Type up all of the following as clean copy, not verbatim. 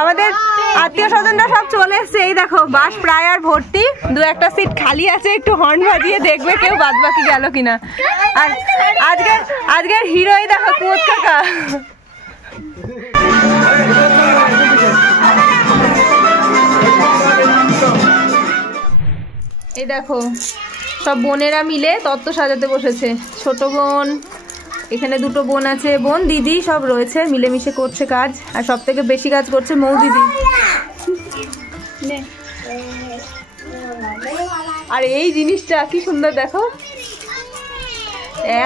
আমাদের আত্মীয় স্বজনরা সব চলে এসছে। এই দেখো বাস প্রায় আর ভর্তি, দু একটা সিট খালি আছে, একটু হর্ন বাজিয়ে দেখবে কেউ বাদ বাকি গেল কিনা। আর আজকের হিরোই দেখো কুমোদ কাকা। এই দেখো সব বোনেরা মিলে তত্ত্ব সাজাতে বসেছে। ছোট বোন, এখানে দুটো বোন আছে, বোন দিদি সব রয়েছে, মিলেমিশে করছে কাজ। আর সব থেকে বেশি কাজ করছে মৌ দিদি। আর এই জিনিসটা কি সুন্দর দেখো,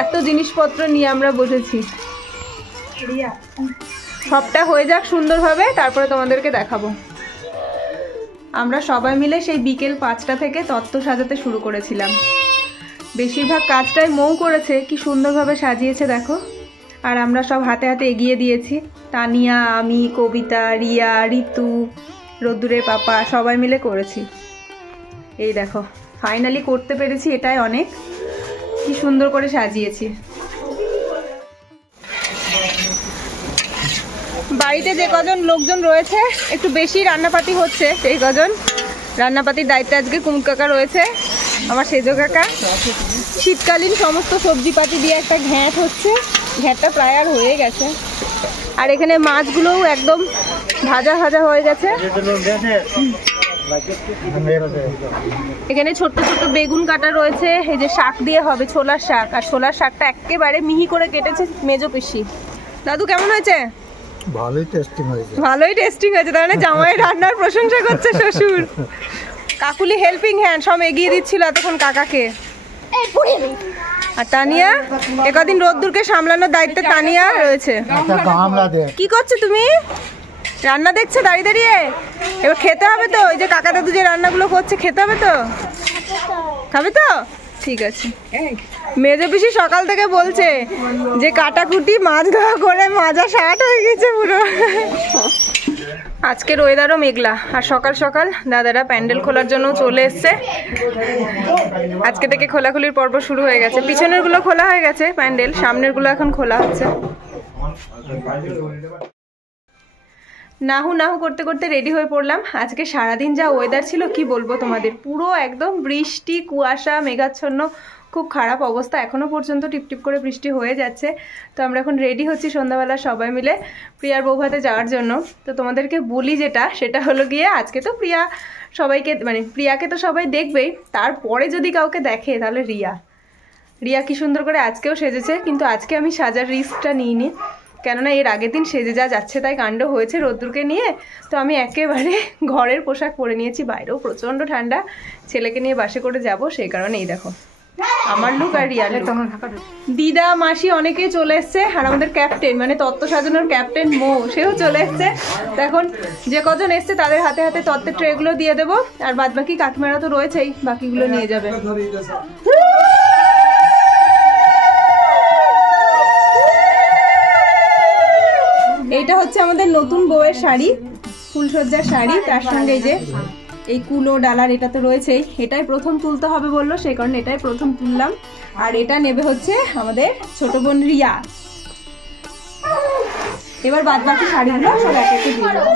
এত জিনিসপত্র নিয়ে আমরা বসেছি। সবটা হয়ে যাক সুন্দরভাবে, তারপরে তোমাদেরকে দেখাবো। আমরা সবাই মিলে সেই বিকেল 5টা থেকে তত্ত্ব সাজাতে শুরু করেছিলাম। বেশিরভাগ কাজটাই মৌ করেছে, কি সুন্দরভাবে সাজিয়েছে দেখো। আর আমরা সব হাতে হাতে এগিয়ে দিয়েছি। তানিয়া, আমি, কবিতা, রিয়া, ঋতু, রোদ্দুরের পাপা সবাই মিলে করেছি। এই দেখো ফাইনালি করতে পেরেছি, এটাই অনেক। কি সুন্দর করে সাজিয়েছি। বাড়িতে যে কজন লোকজন রয়েছে একটু বেশি রান্নাপাতি হচ্ছে, সেই কজন রান্নাপাতির দায়িত্বে আজকে কুমুদ কাকা রয়েছে, আমার সেজো কাকা। শীতকালীন সমস্ত সবজিপাতি দিয়ে একটা ঘ্যাঁট হচ্ছে, ঘ্যাঁটটা প্রায় আর হয়ে গেছে। আর এখানে মাছগুলোও একদম ভাজা ভাজা হয়ে গেছে। এখানে ছোট্ট ছোট্ট বেগুন কাটা রয়েছে, এই যে শাক দিয়ে হবে ছোলার শাক। আর ছোলার শাকটা একেবারে মিহি করে কেটেছে মেজো পিসি। দাদু কেমন হয়েছে? ভালোই টেস্টিং হয়েছে। ভালোই টেস্টিং হয়েছে, তার মানে জামাই রান্নার প্রশংসা করছে শ্বশুর। কাকুলি হেল্পিং হ্যান্ড সব এগিয়ে দিচ্ছিল এতক্ষণ কাকাকে। আর তানিয়া একদিন রোদ্দুরকে সামলানোর দায়িত্বে তানিয়া রয়েছে। কি করছো তুমি? রান্না দেখছো দাঁড়িয়ে দাঁড়িয়ে? এবার খেতে হবে তো, এই যে কাকা দাদু যে রান্নাগুলো করছে খেতে হবে তো? খাবে তো? ঠিক আছে। মেজো পিসি সকাল থেকে বলছে যে কাটাকুটি মাছ ধোয়া করে মাজা ষাট হয়ে গেছে পুরো। আজকের ওয়েদারও মেঘলা। আর সকাল সকাল দাদারা প্যান্ডেল খোলার জন্য চলে এসছে। আজকে থেকে খোলাখুলির পর্ব শুরু হয়ে গেছে। পিছনের গুলো খোলা হয়ে গেছে প্যান্ডেল, সামনের গুলো এখন খোলা হচ্ছে। নাহু নাহু করতে করতে রেডি হয়ে পড়লাম। আজকে সারাদিন যা ওয়েদার ছিল কি বলবো তোমাদের, পুরো একদম বৃষ্টি, কুয়াশা, মেঘাচ্ছন্ন, খুব খারাপ অবস্থা। এখনও পর্যন্ত টিপটিপ করে বৃষ্টি হয়ে যাচ্ছে। তো আমরা এখন রেডি হচ্ছি সন্ধ্যাবেলা সবাই মিলে প্রিয়ার বৌভাতে যাওয়ার জন্য। তো তোমাদেরকে বলি সেটা হলো গিয়ে আজকে তো প্রিয়া সবাইকে, মানে প্রিয়াকে তো সবাই দেখবেই, তারপরে যদি কাউকে দেখে তাহলে রিয়া কি সুন্দর করে আজকেও সেজেছে। কিন্তু আজকে আমি সাজার রিস্কটা নিইনি, কেননা এর আগের দিন সেজে যা যাচ্ছে তাই কাণ্ড হয়েছে রোদ্দুরকে নিয়ে। তো আমি একেবারে ঘরের পোশাক পরে নিয়েছি, বাইরেও প্রচণ্ড ঠান্ডা, ছেলেকে নিয়ে বাসে করে যাব, সেই কারণে এই দেখো আমার লুক আর রিয়ার লুক। দিদা মাসি অনেকেই চলে এসছে। আর আমাদের ক্যাপ্টেন, মানে তত্ত্ব সাজানোর ক্যাপ্টেন মৌ, সেও চলে এসছে। তো এখন যে কজন এসছে তাদের হাতে হাতে তত্ত্বের ট্রেগুলো দিয়ে দেবো। আর বাদ বাকি কাকিমারা তো রয়েছেই, বাকিগুলো নিয়ে যাবে। এইটা হচ্ছে আমাদের নতুন বউয়ের শাড়ি, ফুলসজ্জার শাড়ি। তার সঙ্গে যে এই কুলো ডালার এটা তো রয়েছেই, এটাই প্রথম তুলতে হবে বললো, সেই কারণে এটাই প্রথম তুললাম। আর এটা নেবে হচ্ছে আমাদের ছোট বোন রিয়া। এবার বাদ বাকি শাড়িগুলো সব এক একে দিয়ে দেবো।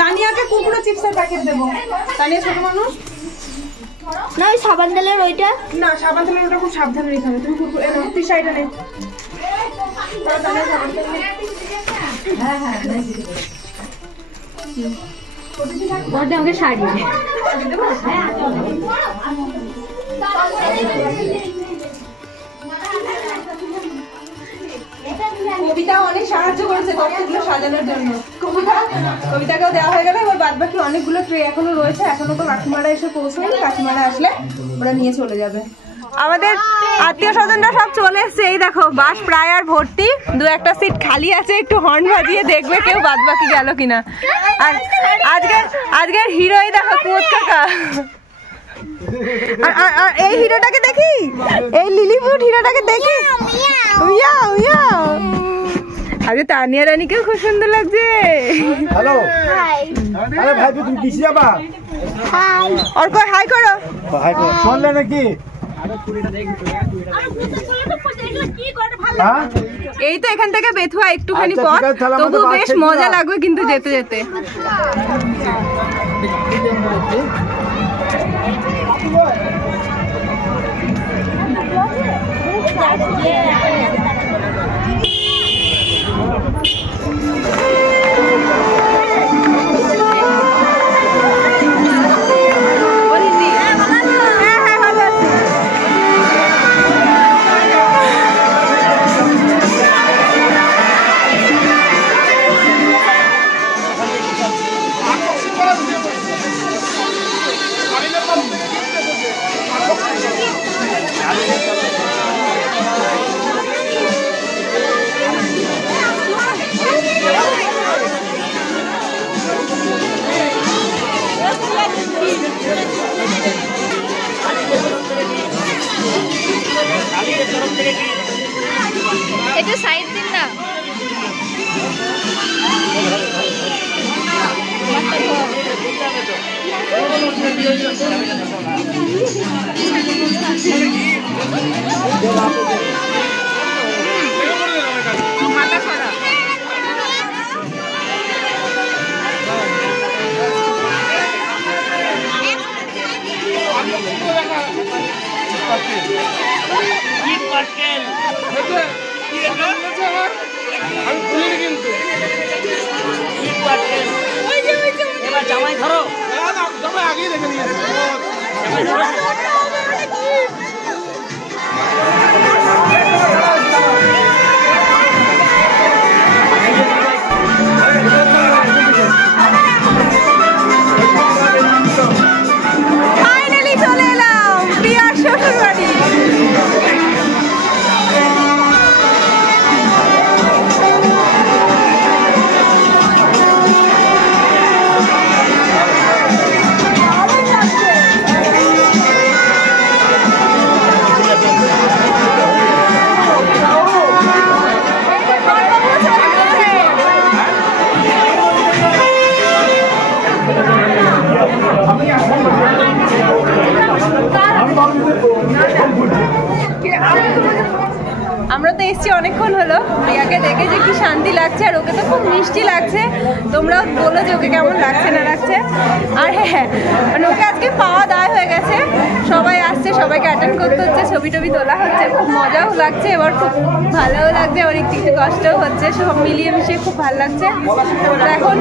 তানিয়াকে কুকুরো চিপসের প্যাকেট দেবো। তানিয়া ছোট মানুষ না, ওই সাবান তেলের ওইটা না, সাবান তেলের ওটা খুব সাবধানে নিতে হবে। তুমি কুকুর শাড়িটা নেই। আমাকে শাড়ি কবিতা অনেক সাহায্য করেছে তত্ত্বগুলো সাজানোর জন্য। কবিতাকেও দেওয়া হয়ে গেল। এবার বাদ বাকি অনেকগুলো ট্রে এখনো রয়েছে, এখনো তো কাকিমারা এসে পৌঁছায়নি। কাকিমারা আসলে ওরা নিয়ে চলে যাবে। আমাদের আত্মীয় স্বজনরা সব চলে এসছে। এই দেখো বাস প্রায় আর ভর্তি, দু একটা সিট খালি আছে, একটু হর্ন বাজিয়ে দেখবে কেউ বাদ বাকি গেল কিনা। আর আজকের হিরোই দেখো কুমোদ কাকা। আর এই হিরোটাকে দেখি, এই লিলিপুট হিরোটাকে দেখি। আজকে তানিয়া রানীকেও খুব সুন্দর লাগছে। হ্যালো, আরে ভাই তুমি কিসে যাবা? আর কই হাই করো। হাই করো, চললে নাকি? এই তো এখান থেকে বেথুয়া একটুখানি পথ, তবু বেশ মজা লাগবে কিন্তু যেতে যেতে। একটু সাইড দিন না। জামাই ধরো, জামাই আগেই দেখে নিয়েছে। ফাইনালি চলে এলাম প্রিয়ার শ্বশুর বাড়ি। আমরা তো এসছি অনেকক্ষণ হলো, প্রিয়াকে দেখে যে কি শান্তি লাগছে, আর ওকে তো খুব মিষ্টি লাগছে। তোমরাও বলো যে ওকে কেমন লাগছে না লাগছে। আর হ্যাঁ, মানে ওকে আজকে পাওয়া দায় হয়ে গেছে, সবাই আসছে, সবাইকে অ্যাটেন্ড করতে হচ্ছে, ছবি টবি তোলা হচ্ছে, খুব মজাও লাগছে, এবার খুব ভালোও লাগছে, অনেক কিছু কষ্টও হচ্ছে, সব মিলিয়ে মিশিয়ে খুব ভালো লাগছে। তো এখন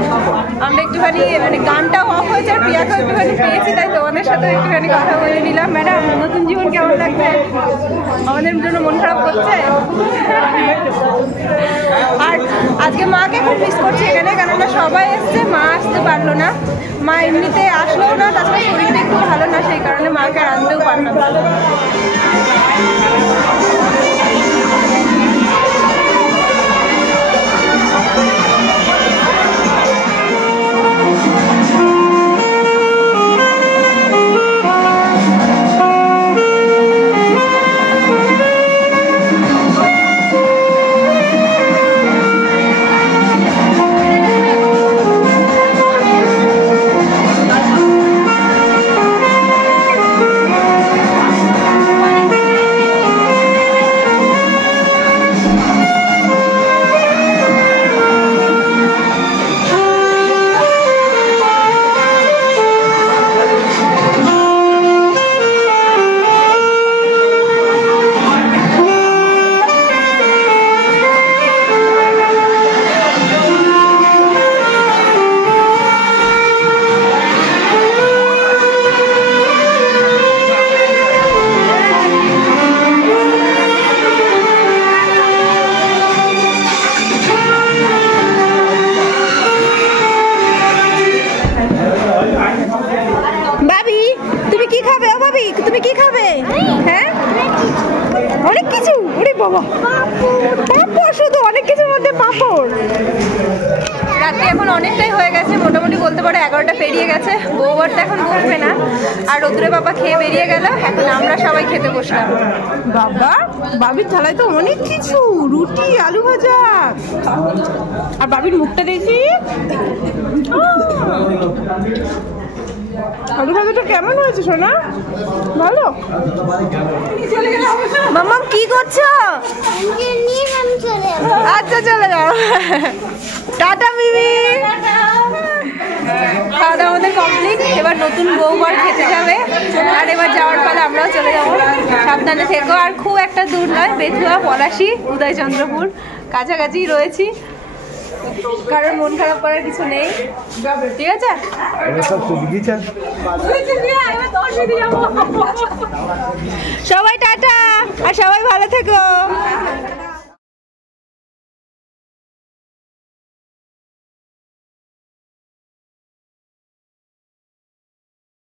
আমরা একটুখানি মানে গানটাও অফ হয়েছে, আর প্রিয়াকেও একটুখানি পেয়েছি, তাই তোমাদের সাথে একটুখানি কথা বলে নিলাম। ম্যাডাম, নতুন জীবন কেমন লাগছে? আমাদের জন্য মন খারাপ করছে। আর আজকে মাকে খুব মিস করছি এখানে, কেননা সবাই এসছে, মা আসতে পারলো না। মা এমনিতে আসলেও না, তাছাড়া শরীরটা একটু ভালো না, সেই কারণে মাকে আনতেও পারলাম না। ভাবি তুমি কি খাবে? ও ভাবি তুমি কি খাবে? হ্যাঁ অনেক কিছু, ওরে বাবা, পাঁপড়, শুধু অনেক কিছুর মধ্যে পাঁপড়। রাত্রি এখন অনেকটাই হয়ে গেছে, মোটামুটি বলতে পারো 11টা পেরিয়ে গেছে। বউবারটা এখন বসবে না, আর রোদ্রে বাবা খেয়ে বেরিয়ে গেল। এখন আমরা সবাই খেতে বসলাম। বাবা, বাবির থালায় তো অনেক কিছু, রুটি, আলু ভাজা, আর বাবির মুখটা দেখি। আলু ভাজাটা কেমন হয়েছে সোনা? ভালো। মাম্মা কি করছো? আচ্ছা চলে যাও, টাটা মিমি। খাওয়া দাওয়া আমাদের কমপ্লিট, এবার নতুন বউবার খেতে যাবে, আর এবার যাওয়ার পরে আমরাও চলে যাবো। সাবধানে থেকো, আর খুব একটা দূর নয়, বেথুয়া, পলাশী, উদয়চন্দ্রপুর কাছাকাছি রয়েছি, কারোর মন খারাপ করার কিছু নেই, ঠিক আছে? সবাই টাটা, আর সবাই ভালো থেকো।